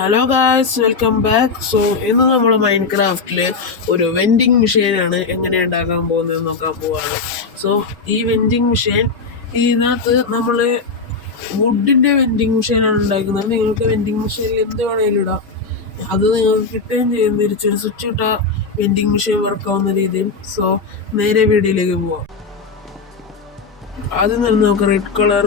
Hello guys, welcome back. ഇന്ന് നമ്മൾ മൈൻക്രാഫ്റ്റിൽ ഒരു വെൻഡിങ് മെഷീനാണ് എങ്ങനെ ഉണ്ടാക്കാൻ പോകുന്നത് നോക്കാൻ പോവാണ്. ഈ വെൻഡിങ് മെഷീൻ ഇതിനകത്ത് നമ്മൾ വുഡിൻ്റെ വെൻഡിങ് മെഷീനാണ് ഉണ്ടാക്കുന്നത്. നിങ്ങൾക്ക് വെൻഡിങ് മെഷീനിൽ എന്ത് വേണമെങ്കിലും ഇടാം. അത് നിങ്ങൾക്ക് കിട്ടുകയും ചെയ്യും. തിരിച്ച് സ്വിച്ച് ഇട്ടാൽ വെൻഡിങ് മെഷീൻ വർക്കാവുന്ന രീതിയിൽ. നേരെ വീഡിയോയിലേക്ക് പോവാം. ആദ്യം തന്നെ നമുക്ക് റെഡ് കളർ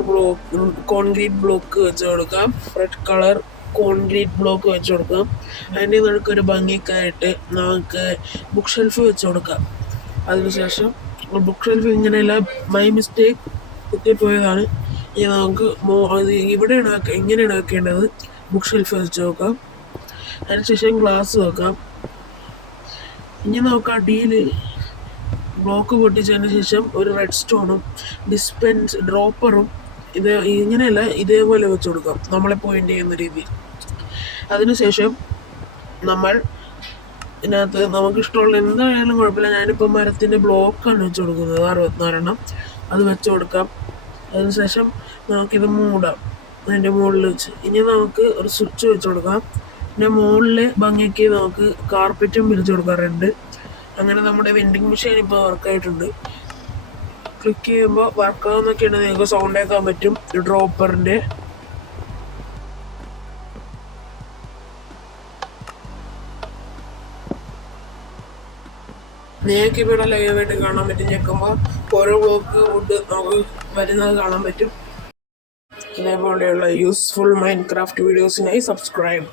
കോൺക്രീറ്റ് ബ്ലോക്ക് വെച്ച് കൊടുക്കാം. റെഡ് കളർ കോൺക്രീറ്റ് ബ്ലോക്ക് വെച്ച് കൊടുക്കാം. അതിൻ്റെ നടുക്കൊരു ഭംഗിക്കായിട്ട് നമുക്ക് ബുക്ക് ഷെൽഫ് വെച്ച് കൊടുക്കാം. അതിനുശേഷം ബുക്ക് ഷെൽഫ് ഇങ്ങനെയല്ല, ബൈ മിസ്റ്റേക്ക് കുത്തിപ്പോയതാണ്. ഇനി നമുക്ക് ഇവിടെ ഇങ്ങനെയാണ് വെക്കേണ്ടത്. ബുക്ക് ഷെൽഫ് വെച്ച് നോക്കാം. അതിനുശേഷം ഗ്ലാസ് വെക്കാം. ഇനി നമുക്ക് അടിയിൽ ബ്ലോക്ക് പൊട്ടിച്ചതിന് ശേഷം ഒരു റെഡ് സ്റ്റോണും ഡ്രോപ്പറും ഇങ്ങനെയല്ല, ഇതേപോലെ വെച്ച് കൊടുക്കാം, നമ്മളെ പോയിന്റ് ചെയ്യുന്ന രീതിയിൽ. അതിനുശേഷം നമ്മൾ ഇതിനകത്ത് നമുക്കിഷ്ടമുള്ള എന്തായാലും കുഴപ്പമില്ല. ഞാനിപ്പോൾ മരത്തിൻ്റെ ബ്ലോക്കാണ് വെച്ച് കൊടുക്കുന്നത്, 64 അത് വെച്ച് കൊടുക്കാം. അതിനുശേഷം നമുക്കിത് മൂടാം അതിൻ്റെ മുകളിൽ വെച്ച്. ഇനി നമുക്ക് ഒരു സ്വിച്ച് വെച്ച് കൊടുക്കാം. പിന്നെ മുകളിൽ ഭംഗിക്ക് നമുക്ക് കാർപ്പറ്റും വിരിച്ച് കൊടുക്കാം, റെഡ്. അങ്ങനെ നമ്മുടെ വെൻഡിങ് മെഷീൻ ഇപ്പോൾ വർക്കായിട്ടുണ്ട്. ക്ലിക്ക് ചെയ്യുമ്പോൾ വർക്കാവുന്നൊക്കെ ഉണ്ടെങ്കിൽ നിങ്ങൾക്ക് സൗണ്ട് കേൾക്കാൻ പറ്റും ഡ്രോപ്പറിൻ്റെ. നിങ്ങൾക്ക് ഇവിടെ ലൈവായിട്ട് കാണാൻ പറ്റും. ഞെക്കുമ്പോൾ ഓരോ ബ്ലോക്ക് വുഡ് നമുക്ക് വരുന്നത് കാണാൻ പറ്റും. ഇതേപോലെയുള്ള യൂസ്ഫുൾ മൈൻക്രാഫ്റ്റ് വീഡിയോസിനായി സബ്സ്ക്രൈബ്.